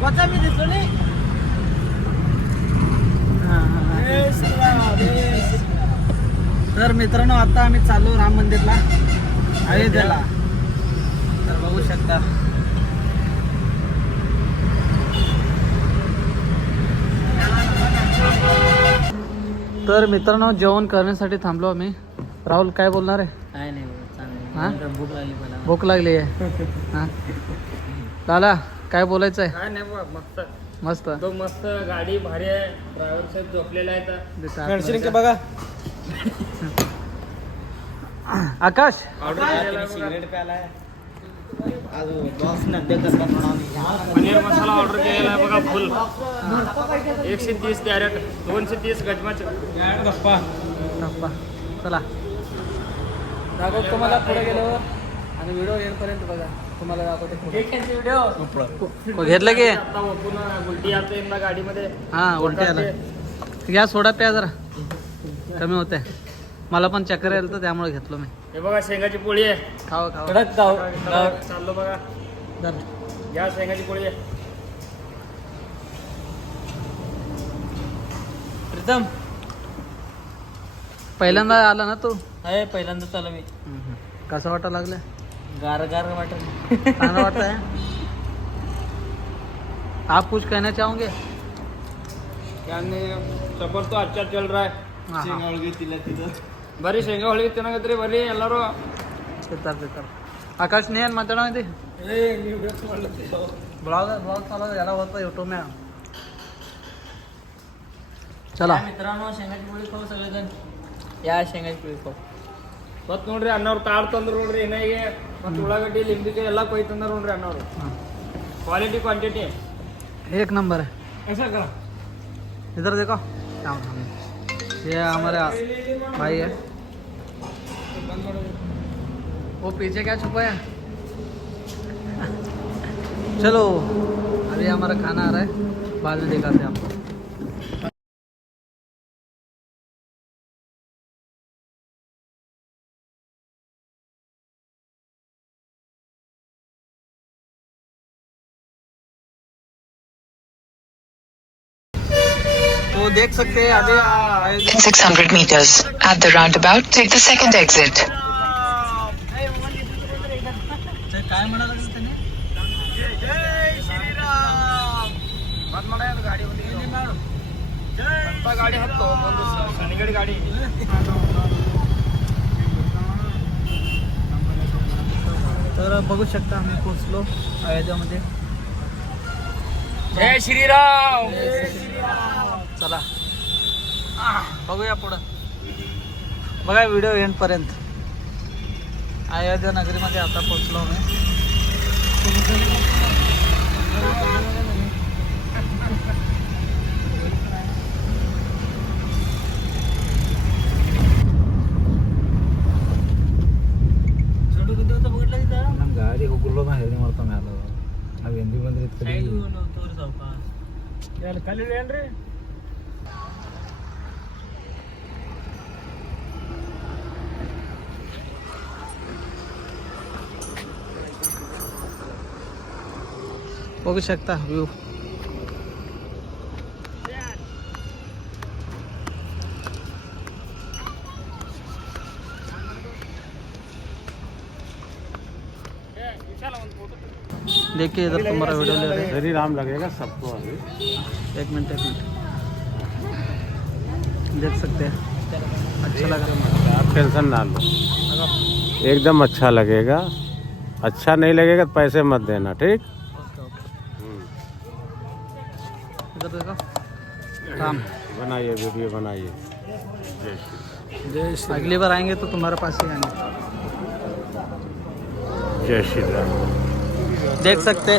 कोचा मी दिसलो नाही. तर मित्रांनो आता आम्ही चाललो राम मंदिरला अयोध्येला. तर बघू शकता तर मित्रांनो जेवण करण्यासाठी थांबलो आम्ही. राहुल काय बोलणार आहे? काय नाही हा? भूक लागली मला. भूक लागली आहे. हा लाला काय बोलायचं आहे? काय नाही बघ मस्त मस्त तो मस्त गाडी भारी आहे. ड्रायव्हर साहेब झोपलेला आहे. बघा आकाश सिगरेट प्यालाय. पनीर मसाला ऑर्डर केलेला आहे बघा फुल 130 कॅरेट 230 गजमाचे गप्पा. चला दाखव तुम्हाला पुढे गेल्यावर आणि व्हिडिओ येईपर्यंत बघा तुम्हाला दाखवते व्हिडिओ. घेतलं की आता पुन्हा उलटी आता एकदा गाडीमध्ये. हा उलटी आला. या सोडा प्या जरा कमी होते. मला पण चक्कर यायला तर त्यामुळे घेतलो मी. हे बघा शेंगाची पोळी आहे. खावा खावा चाललो बघा. घ्या शेंगाची पोळी आहे. प्रीतम पहिल्यांदा आला ना तू? आहे पहिल्यांदा चालू मी. कसं वाटा लागलं? गार गार वाटत. चांगलं वाटत है? आप कुछ कहना चाहोगे? सफर तो अच्छा चल रहा है. शेंगा होळगी ಬರೀ ಶೇಂಗಾ ಹೋಳಿಗೆ ತಿನ್ನಕತ್ರಿ ಬರ್ರಿ ಎಲ್ಲರೂ. आकाश नहीं माताड़ा में ब्लॉग चालू याला होतं यूट्यूब में. चला मित्रांनो शेंगाची पोळी खाऊ सगळेजण. या शेंगाची पोळी खाऊ. ಮತ್ ನೋಡ್ರಿ ಅಣ್ಣವ್ರು ತಾಡ್ ತಂದ್ರು ನೋಡ್ರಿ ಏನಾಗೆ ಮತ್ತೆ ಉಳ್ಳಾಗಡ್ಡಿ ಲಿಂಬಿಕಾಯಿ ಎಲ್ಲ ಕೊಯ್ ತಂದ್ರು ನೋಡ್ರಿ ಅಣ್ಣವ್ರು. क्वालिटी क्वांटिटी एक नंबर है. ऐसा करा इधर देखो ये हमारे भाई है. वो पीछे क्या छुपा है? चलो अभी हमारा खाना आ रहा है बाद में दिखाते हैं आपको. तो देख सकते हैं अभी 600 meters. At the roundabout, take the second exit. काय म्हणाला त्याने? जय श्रीराम. गाडी होती गाडी हत्तो शनिगड गाडी. तर बघू शकता आम्ही पोहोचलो अयोध्यामध्ये. जय श्रीराम. चला बघूया पुढं. बघा व्हिडिओ एंडपर्यंत. अयोध्या नगरीमध्ये आता पोहोचलो आम्ही. ಗಾಡಿ ಹೋಗಲ್ಲ ನಾ ಹೇಳಿ ಮಾಡ್ತಾನೆ ಅದು ನಾವು ಎಂದಿ ಬಂದ್ರೆ ಕಲ್ಲಿ ಏನ್ರಿ बघू शकता व्यू. देखिए इधर तुम्हारा वीडियो ले रहे हैं. श्री राम लगेगा सबको अभी. एक मिनट देख सकते हैं. अच्छा लग रहा है. आप टेंशन ना लो एकदम अच्छा लगेगा. अच्छा नहीं लगेगा तो पैसे मत देना ठीक. इधर देखो राम बनाइए वीडियो बनाइए. जय श्री अगली बार आएंगे तो तुम्हारे पास ही आएंगे. जय श्री राम. देख सकते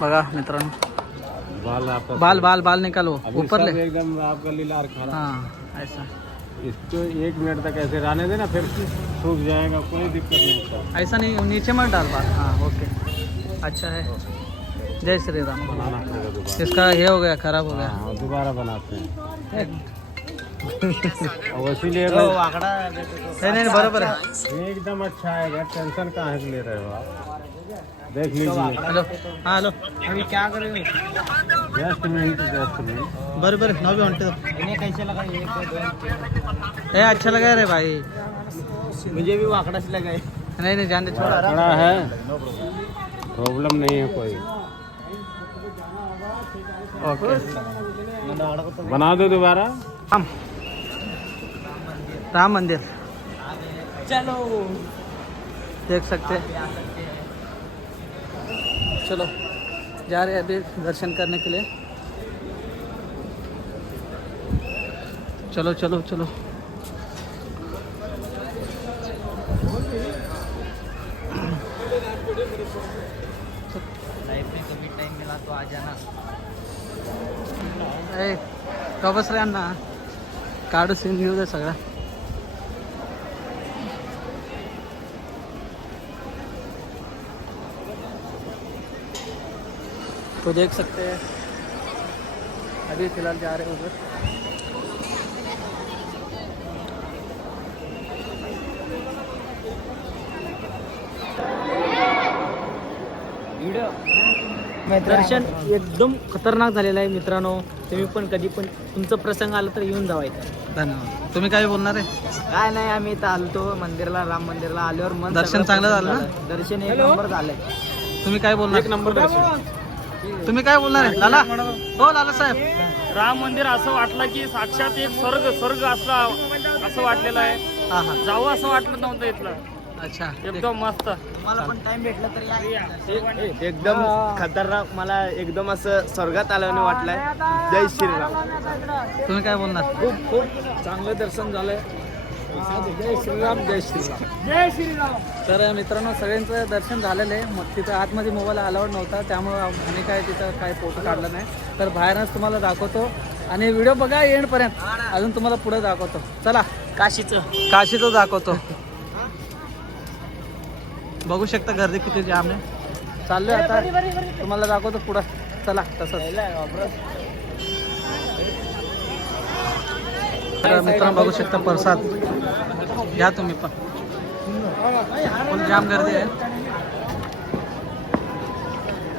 बघा मित्रांनो. बाल आपका बाल बाल बाल निकालो अभी ऊपर सब ले. एकदम आपका लीलार खड़ा. हाँ ऐसा इसको 1 मिनट तक ऐसे रहने देना फिर सूख जाएगा. कोई दिक्कत नहीं सर. ऐसा नहीं नीचे मत डाल बाल. हाँ ओके अच्छा है. जय श्री राम. बनाना पड़ेगा दोबारा. इसका ये हो गया खराब हो गया. हाँ दोबारा बनाते हैं. और इसीलिए नहीं नहीं बराबर है. एकदम अच्छा आएगा. टेंशन कहाँ से ले रहे हो आप. देख लीजिए हॅलो हां हॅलो अभी क्या कर रहे जस्ट मिनट बरं बरं नाव बी म्हणतो इन्हें कैसे लगा 1 2 ए अच्छा लगा रे भाई 3 मुझे भी वाकड़ा से लगा है नहीं नहीं जान दे छोड़ खड़ा है प्रॉब्लम नहीं है कोई ओके बना दो दोबारा राम मंदिर चलो देख सकते हैं चलो जा रहे हैं अभी दर्शन करने के लिए चलो चलो चलो लाइफ में कभी टाइम मिला तो आ जाना ए बस रे अण्णा काढू सीन घेऊ दे सगळा तो देख सकते हैं अभी फिलहाल जा रहे हैं उधर दर्शन एकदम खतरनाक झालेलं आहे मित्रांनो तुम्ही पण कधी पण तुमचं प्रसंग आला तर येऊन जावा इथं धन्यवाद तुम्ही काय बोलणार आहे काय नाही आम्ही इथं आलतो मंदिरला राम मंदिरला आल्यावर मन दर्शन सगळं चांगलं प्रसन्न झालं ना? दर्शन एक नंबर झालंय तुम्ही काय बोलणार एक नंबर तुम्ही काय बोलणार आहे लाला हो लाला साहेब राम मंदिर असं वाटलं की साक्षात एक स्वर्ग असला असं वाटलेलं आहे हां हां जावं असं वाटलं नव्हतं इथलं अच्छा एकदम मस्त तुम्हाला पण टाइम भेटला तर या एकदम खतरनाक मला एकदम असं स्वर्गात आल्याने वाटलंय जय श्रीराम तुम्ही काय बोलणार खूप खूप चांगलं दर्शन झालंय जय श्रीराम जय श्रीराम जय श्रीराम. तर मित्रांनो सगळ्यांचं दर्शन झालेलं आहे मग तिथं आतमध्ये मोबाईल अलाउड नव्हता त्यामुळं आम्ही काय तिथं काय फोटो काढला नाही तर बाहेरच तुम्हाला दाखवतो आणि व्हिडिओ बघा एंडपर्यंत अजून तुम्हाला पुढे दाखवतो चला काशीचं दाखवतो बघू शकता गर्दी किती जाम आहे चाललोय आता तुम्हाला दाखवतो पुढं चला तसंच तर मित्रांनो बघू शकता प्रसाद घ्या तुम्ही पण फुल जाम गर्दी आहे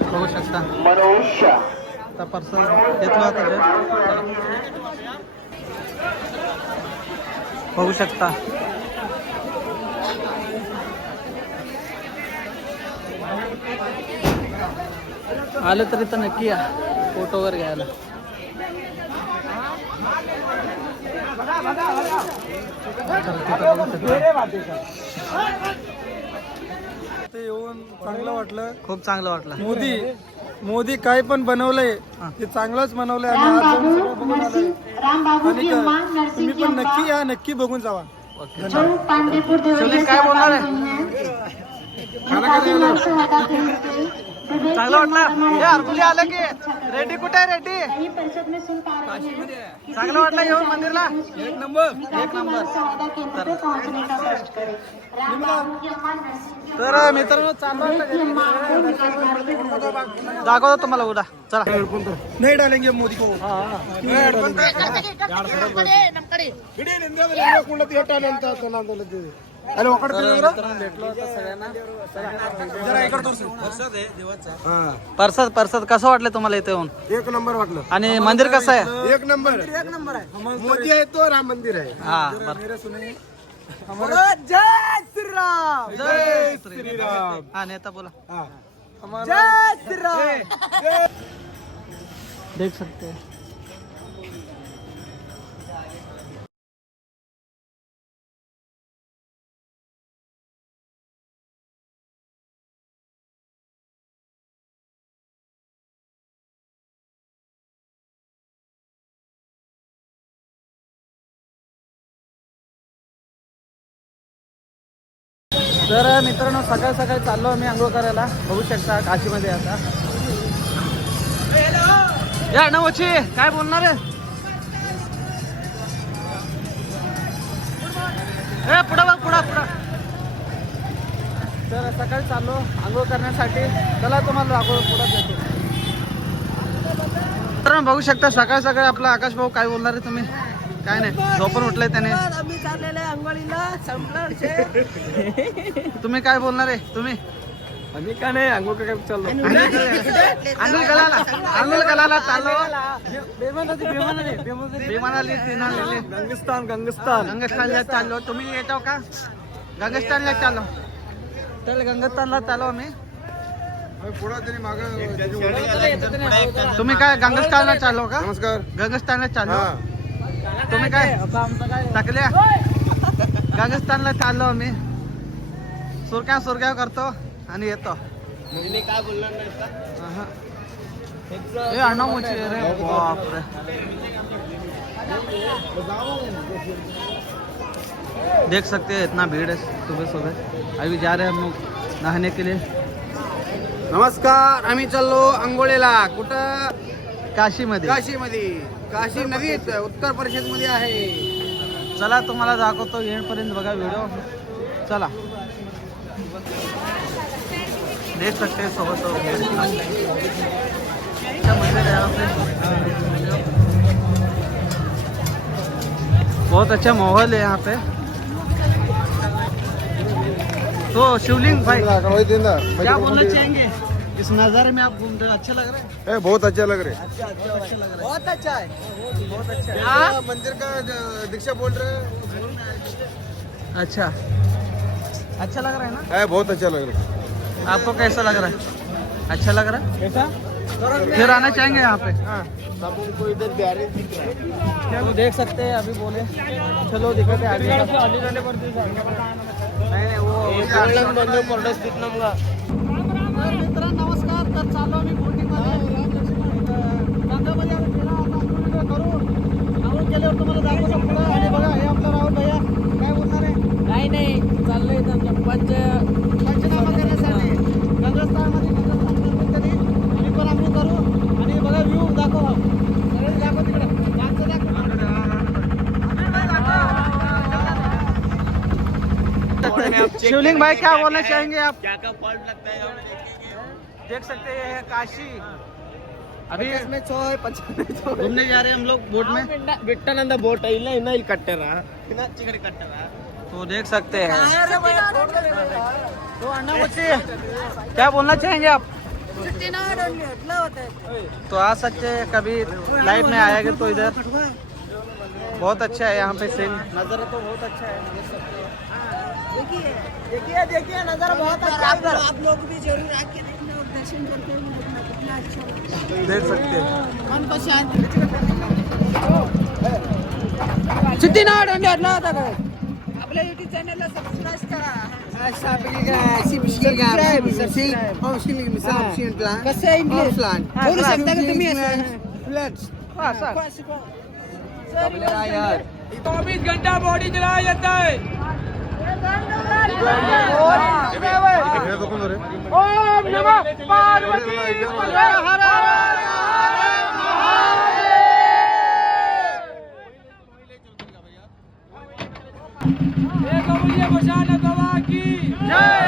बघू शकता आता प्रसाद घेतला होता चला. बघू शकता आलं तरी तर नक्की या फोटो वगैरे घ्यायला ते येऊन चांगलं वाटलं खूप चांगलं वाटलं मोदी काय पण बनवलंय ते चांगलंच बनवलंय आणि आज जाऊन सगळं बघून आलोय. आणि तुम्ही पण नक्की या नक्की बघून जावा. सुनील काय बोलणार आहे चांगलं वाटलं हे हरकुली आलं की रेड्डी कुठे आहे रेड्डी चांगलं वाटलं येऊन मंदिरला एक नंबर तर मित्रांनो चालू दाखवतो तुम्हाला उद्या चला नाही डालेंगे मोदी को तर मित्रांनो भेटलो होतो सगळ्यांना परसाद कसं वाटलं तुम्हाला इथे येऊन एक नंबर वाटलं आणि मंदिर कसं आहे एक नंबर आहे मोदी आहे तो राम मंदिर आहे हा बरं. जय श्रीराम जय श्रीराम हा नेता बोला जय श्रीराम देख सकते हैं तर मित्रांनो सकाळ सकाळी चाललो आम्ही आंघोळ करायला बघू शकता काशीमध्ये आता या नवची काय बोलणार आहे ए पुढं बघ पुढं तर सकाळी चाललो आंघोळ करण्यासाठी चला तुम्हाला दाखव पुढं जातो मित्रांनो बघू शकता सकाळ सकाळी आपला आकाश भाऊ काय बोलणार आहे तुम्ही काय नाही झोपून उठलंय त्याने आम्ही चाललेलं आहे अंघोळीला संपलं तुम्ही काय बोलणार आहे तुम्ही आणि का नाही अंघोळ काय चाललो गंगस्थानला चाललो. तुम्ही येतो का? गंगस्थानला चाललो. चल गंगस्थानला चाललो आम्ही. तुम्ही काय गंगस्थानला चाललो का? नमस्कार. गंगस्थानला चाललो. तुम्ही काय टाकल्या? गंगस्थानला चाललो आम्ही. सुरक्या करतो आणि येतो. काय बोलणार नाही का? हे अनामोची रे बापरे. देख सकते हैं इतना भीड़ है सुबह सुबह. अभी जा रहे हैं हम लोग नहाने के लिए. नमस्कार. आम्ही चाललो अंघोळीला. कुठं? काशीमध्ये. काशी नदीत उत्तर प्रदेश मध्ये आहे. चला तुम्हाला दाखवतो येणपर्यंत बघा व्हिडिओ. चला. देख सकते हैं सोबत बहुत अच्छा माहौल है यहाँ पे. तो शिवलिंग भाई क्या बोलना चाहेंगे इस नज़ारे में? आप घूमते अच्छा लग रहा है? बहुत अच्छा लग रहा है. अच्छा लग रहा है. बहुत अच्छा है. बहुत अच्छा है. हाँ? मंदिर का दीक्षा बोल रहे हैं. अच्छा अच्छा लग रहा है ना? है बहुत अच्छा लग रहा है. आपको कैसा लग रहा है? अच्छा लग रहा है? कैसा? फिर आना चाहेंगे यहाँ पे? सबको इधर बैरेज दिख रहा है. तो देख सकते हैं अभी बोले चलो दिखाते आगे का. नाही वो मित्र नमस्कार. तर चाललो मी बोटिंगमध्ये. गंगामध्ये आम्ही फिरा. आता आपण व्हिडिओ करू. आऊट गेल्यावर तुम्हाला दाखवतो पुढं. आणि बघा हे आपलं राहुल भैया काय बोलणार आहे? काही नाही चाललंय पंचनामा करण्यासाठी गंगस्थानमध्ये तरी आम्ही पण आम्ही करू. आणि बघा व्ह्यू दाखव. सगळे दाखव तिकडे. मागचं दाखव. शिवलिंग भाई क्या बोलना चाहेंगे आप? क्या फॉल्ट लगता है देख सकते हैं ये है काशी. अभी इसमें घूमने जा रहे हैं हम लोग बोट में. ಬಿಟ್ಟನಂದ ಬೋಟ್ ಇಲ್ಲ ಇಲ್ಲಿ ಕಟ್ಟಾರ ಇನ್ನ ಆಚೆ ಕಡೆ ಕಟ್ಟಾರ. तो देख सकते हैं. तो अन्ना मुझसे क्या बोलना चाहेंगे आप? तो आ सकते हैं कभी लाइफ में आएंगे तो इधर. बहुत अच्छा है यहाँ पे सीन. नज़ारा तो बहुत अच्छा है. देखिए नज़ारा बहुत अच्छा है. आप लोग भी जरूर आके देखना और दर्शन करके देखना कितना अच्छा लगता है. देख सकते हैं. मन को शांति. आपल्या युट्यूब चॅनलला सबस्क्राईब करा. कसं आहे इंग्लिश बोलू शकता का तुम्ही? 24 घंटा बॉडी चलाया जाता है. ओम नमः पार्वती हर बचाना दवा की जय.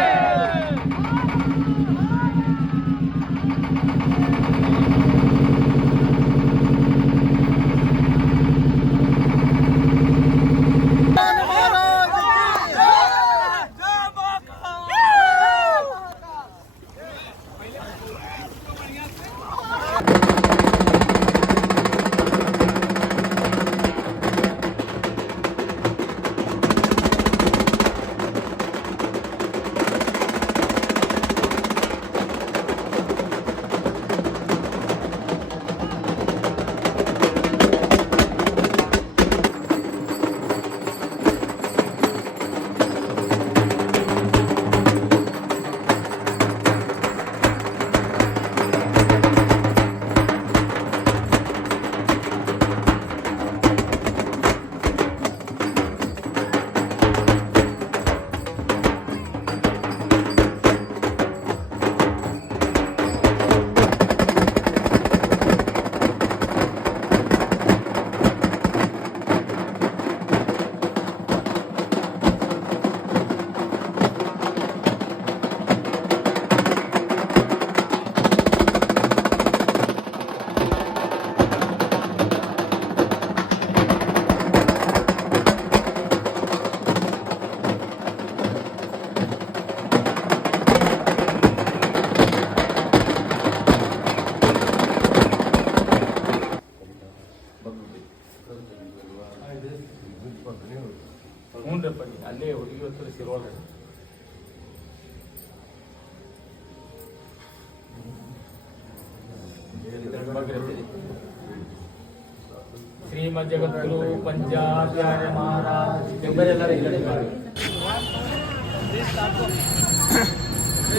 ಶ್ರೀಮದ್ ಜಗದ್ಗುರು ಪಂಚಾಚಾರ್ಯ ಮಹಾರಾज ಇವರೆಲ್ಲರ ಇಲ್ಲೇ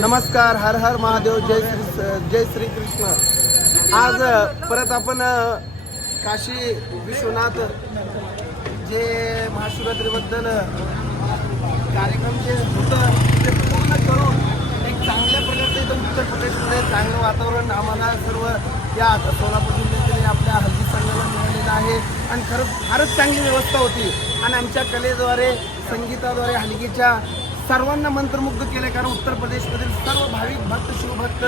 नमस्कार, हर हर महादेव, जय श्री कृष्ण. आज परत आपण काशी विश्वनाथ जे महाशिवरात्रीबद्दल कार्यक्रम जे होतं ते पूर्ण करून एक चांगल्या प्रकारचं इथं उत्तर प्रदेशमध्ये चांगलं वातावरण आम्हाला सर्व या सोलापूर जिल्ह्यातील आपल्या हल्दी संघाला मिळालेलं आहे आणि फारच चांगली व्यवस्था होती आणि आमच्या कलेद्वारे संगीताद्वारे हलगीच्या सर्वांना मंत्रमुग्ध केले. कारण उत्तर प्रदेशमधील सर्व भाविक भक्त शिवभक्त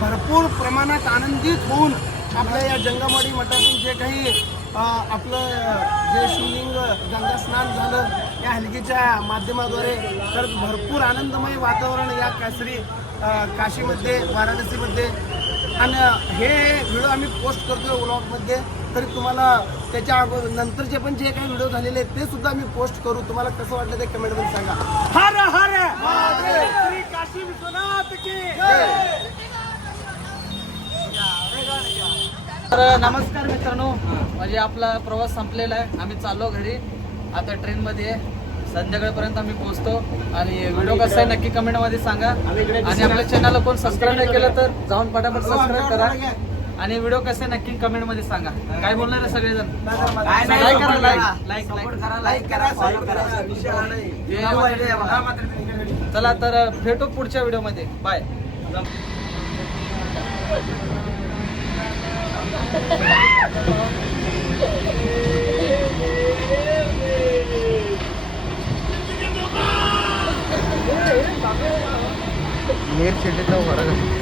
भरपूर प्रमाणात आनंदित होऊन आपल्या या जंगमवाडी मठातून जे काही आपलं जे शिवलिंग गंगा स्नान झालं या हलगीच्या माध्यमाद्वारे तर भरपूर आनंदमय वातावरण या काशीमध्ये वाराणसीमध्ये. आणि हे व्हिडिओ आम्ही पोस्ट करतोय व्लॉगमध्ये, तरी तुम्हाला त्याच्या नंतरचे पण जे काही व्हिडिओ झालेले आहेत ते सुद्धा आम्ही पोस्ट करू. तुम्हाला कसं वाटलं ते कमेंटमध्ये सांगा. हर हर श्री काशी विश्वनाथ की जय. तर नमस्कार मित्रांनो, म्हणजे आपला प्रवास संपलेला आहे. आम्ही चाललो घरी आता ट्रेनमध्ये. संध्याकाळपर्यंत आम्ही पोहोचतो. आणि व्हिडिओ कसा आहे नक्की कमेंटमध्ये सांगा. आणि आपल्या चॅनलला कोण सबस्क्राईब नाही केलं तर जाऊन पटापट सबस्क्राईब करा. आणि व्हिडिओ कसा आहे नक्की कमेंटमध्ये सांगा. काय बोलणार आहे सगळेजण? लाईक करा. चला तर भेटू पुढच्या व्हिडिओमध्ये. बाय. नेट सिटीचा फरक आहे.